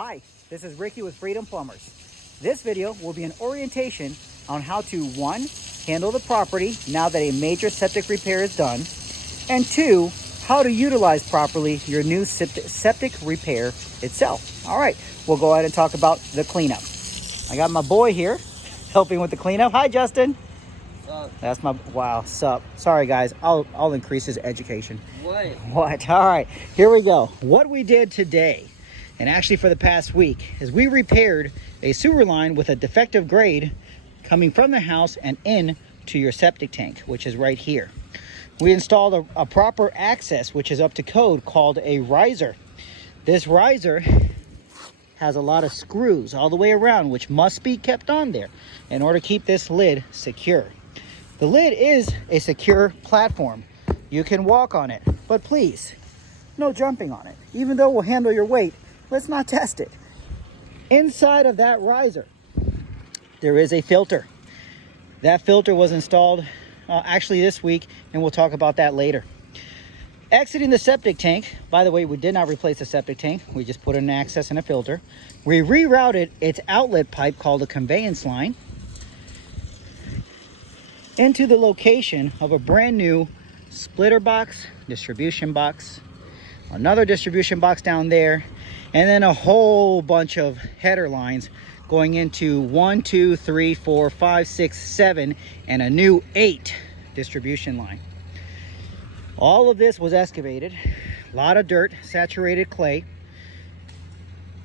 Hi, this is Ricky with Freedom Plumbers. This video will be an orientation on how to, 1, handle the property now that a major septic repair is done, and 2, how to utilize properly your new septic repair itself. All right, we'll go ahead and talk about the cleanup. I got my boy here helping with the cleanup. Hi, Justin. That's my, wow, sup. Sorry, guys, I'll increase his education. What? All right, here we go. What we did today, and actually for the past week, is we repaired a sewer line with a defective grade coming from the house and in to your septic tank, which is right here. We installed a proper access, which is up to code, called a riser. This riser has a lot of screws all the way around, which must be kept on there in order to keep this lid secure. The lid is a secure platform. You can walk on it, but please, no jumping on it. Even though we'll handle your weight, let's not test it. Inside of that riser, there is a filter. That filter was installed actually this week, and we'll talk about that later. Exiting the septic tank, by the way, we did not replace the septic tank. We just put an access and a filter. We rerouted its outlet pipe, called a conveyance line, into the location of a brand new splitter box, distribution box, another distribution box down there, and then a whole bunch of header lines going into 1, 2, 3, 4, 5, 6, 7, and a new 8 distribution line. All of this was excavated. A lot of dirt, saturated clay.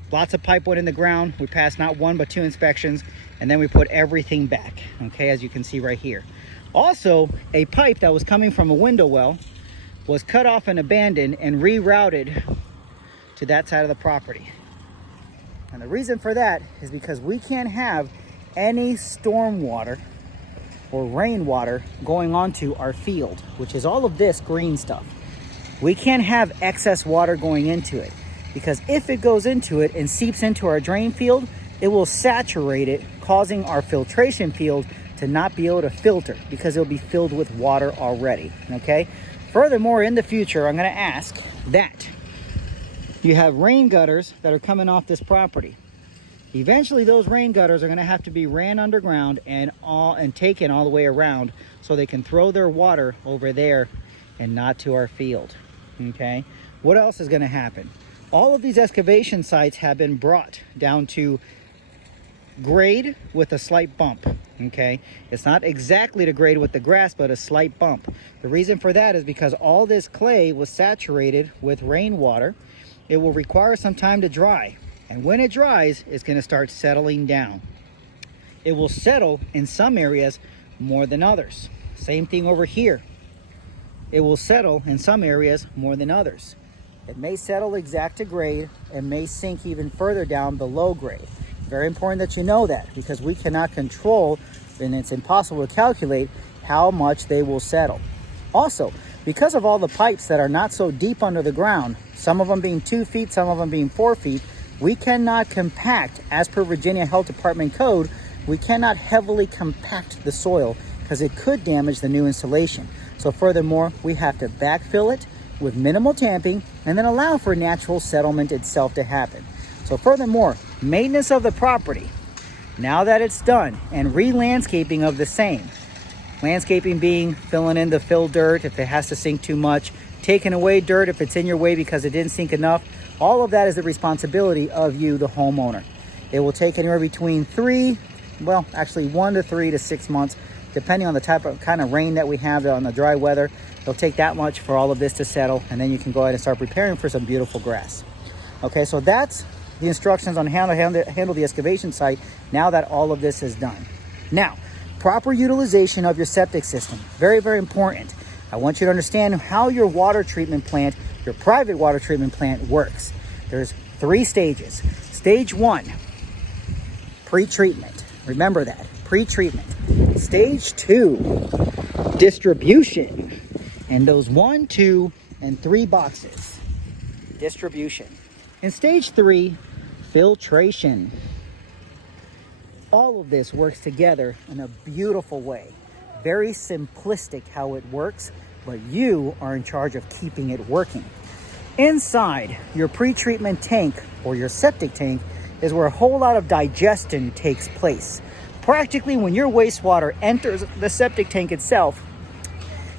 Lots of pipe went in the ground. We passed not 1 but 2 inspections, and then we put everything back, okay, as you can see right here. Also, a pipe that was coming from a window well was cut off and abandoned and rerouted to that side of the property. And the reason for that is because we can't have any storm water or rainwater going onto our field, which is all of this green stuff. We can't have excess water going into it, because if it goes into it and seeps into our drain field, it will saturate it, causing our filtration field to not be able to filter because it'll be filled with water already, okay? Furthermore, in the future, I'm gonna ask that you have rain gutters that are coming off this property. Eventually, those rain gutters are gonna have to be ran underground and taken all the way around so they can throw their water over there and not to our field, okay? What else is gonna happen? All of these excavation sites have been brought down to grade with a slight bump, okay? It's not exactly to grade with the grass, but a slight bump. The reason for that is because all this clay was saturated with rainwater. It will require some time to dry, and when it dries, it's going to start settling down. It will settle in some areas more than others. Same thing over here. It will settle in some areas more than others. It may settle exact to grade and may sink even further down below grade. Very important that you know that, because we cannot control, and it's impossible to calculate how much they will settle. Also, because of all the pipes that are not so deep under the ground, some of them being 2 feet, some of them being 4 feet, we cannot compact, as per Virginia Health Department code, we cannot heavily compact the soil because it could damage the new installation. So furthermore, we have to backfill it with minimal tamping and then allow for natural settlement itself to happen. So furthermore, maintenance of the property, now that it's done, and re-landscaping of the same. Landscaping being filling in the fill dirt if it has to sink too much, taking away dirt if it's in your way because it didn't sink enough. All of that is the responsibility of you, the homeowner. It will take anywhere between 1 to 3 to 6 months, depending on the kind of rain that we have on the dry weather. It'll take that much for all of this to settle, and then you can go ahead and start preparing for some beautiful grass. Okay, so that's the instructions on how to handle the excavation site now that all of this is done. Now, proper utilization of your septic system. Very, very important. I want you to understand how your water treatment plant, your private water treatment plant, works. There's 3 stages. Stage 1, pre-treatment. Remember that, pre-treatment. Stage 2, distribution. And those 1, 2, and 3 boxes, distribution. In stage 3, filtration. All of this works together in a beautiful way. Very simplistic how it works, but you are in charge of keeping it working. Inside your pre-treatment tank or your septic tank is where a whole lot of digestion takes place. Practically, when your wastewater enters the septic tank itself,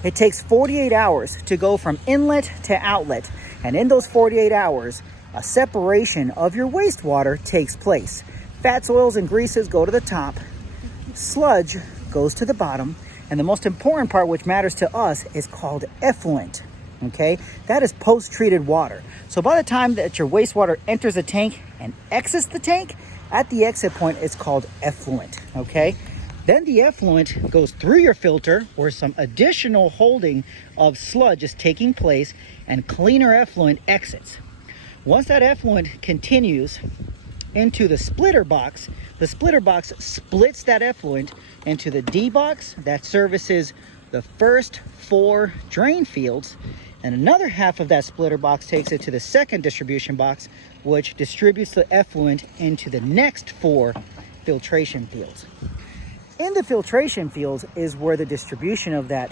it takes 48 hours to go from inlet to outlet. And in those 48 hours, a separation of your wastewater takes place. Fats, oils, and greases go to the top. Sludge goes to the bottom. And the most important part, which matters to us, is called effluent. Okay? That is post-treated water. So by the time that your wastewater enters the tank and exits the tank, at the exit point, it's called effluent. Okay? Then the effluent goes through your filter where some additional holding of sludge is taking place and cleaner effluent exits. Once that effluent continues into the splitter box, the splitter box splits that effluent into the D box that services the first 4 drain fields, and another half of that splitter box takes it to the second distribution box, which distributes the effluent into the next 4 filtration fields. In the filtration fields is where the distribution of that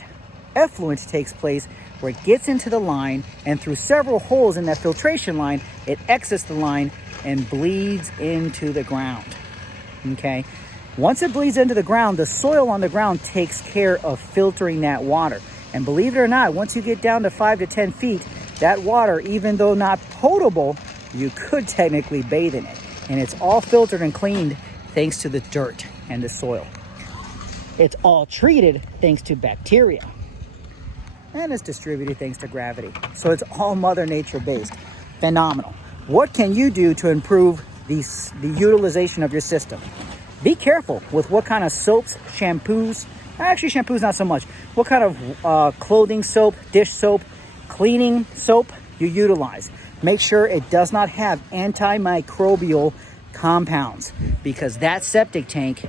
effluent takes place, where it gets into the line, and through several holes in that filtration line, it exits the line and bleeds into the ground. Okay? Once it bleeds into the ground, the soil on the ground takes care of filtering that water. And believe it or not, once you get down to 5 to 10 feet, that water, even though not potable, you could technically bathe in it. And it's all filtered and cleaned thanks to the dirt and the soil. It's all treated thanks to bacteria. And it's distributed thanks to gravity. So it's all Mother Nature based. Phenomenal. What can you do to improve the utilization of your system? Be careful with what kind of soaps, shampoos, actually shampoos not so much, what kind of clothing soap, dish soap, cleaning soap you utilize. Make sure it does not have antimicrobial compounds, because that septic tank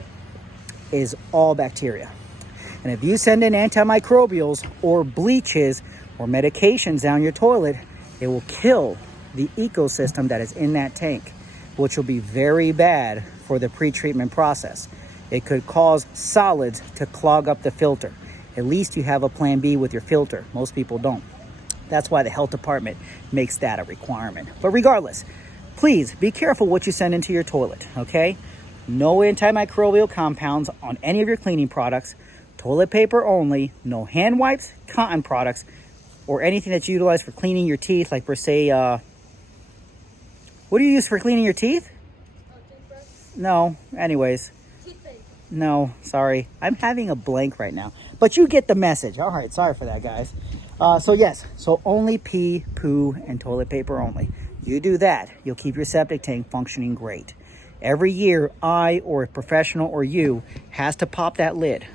is all bacteria. And if you send in antimicrobials or bleaches or medications down your toilet, it will kill the ecosystem that is in that tank, which will be very bad for the pre-treatment process. It could cause solids to clog up the filter. At least you have a plan B with your filter. Most people don't. That's why the health department makes that a requirement. But regardless, please be careful what you send into your toilet, okay? No antimicrobial compounds on any of your cleaning products. Toilet paper only. No hand wipes, cotton products, or anything that you utilize for cleaning your teeth, like per se, what do you use for cleaning your teeth? Toothbrush. No, anyways. Toothpaste. No, sorry. I'm having a blank right now. But you get the message. All right, sorry for that, guys. So only pee, poo, and toilet paper only. You do that, you'll keep your septic tank functioning great. Every year, I or a professional or you has to pop that lid.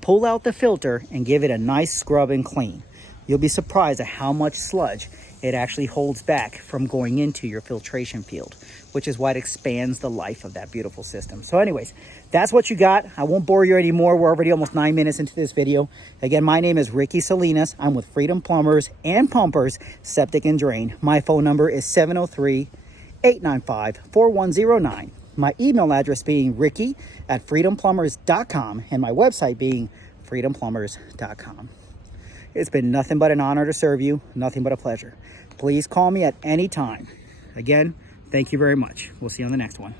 Pull out the filter, and give it a nice scrub and clean. You'll be surprised at how much sludge it actually holds back from going into your filtration field, which is why it expands the life of that beautiful system. So anyways, that's what you got. I won't bore you anymore. We're already almost 9 minutes into this video. Again, my name is Ricky Salinas. I'm with Freedom Plumbers and Pumpers, Septic and Drain. My phone number is 703-895-4109. My email address being ricky@freedomplumbers.com, and my website being freedomplumbers.com. It's been nothing but an honor to serve you, nothing but a pleasure. Please call me at any time. Again, thank you very much. We'll see you on the next one.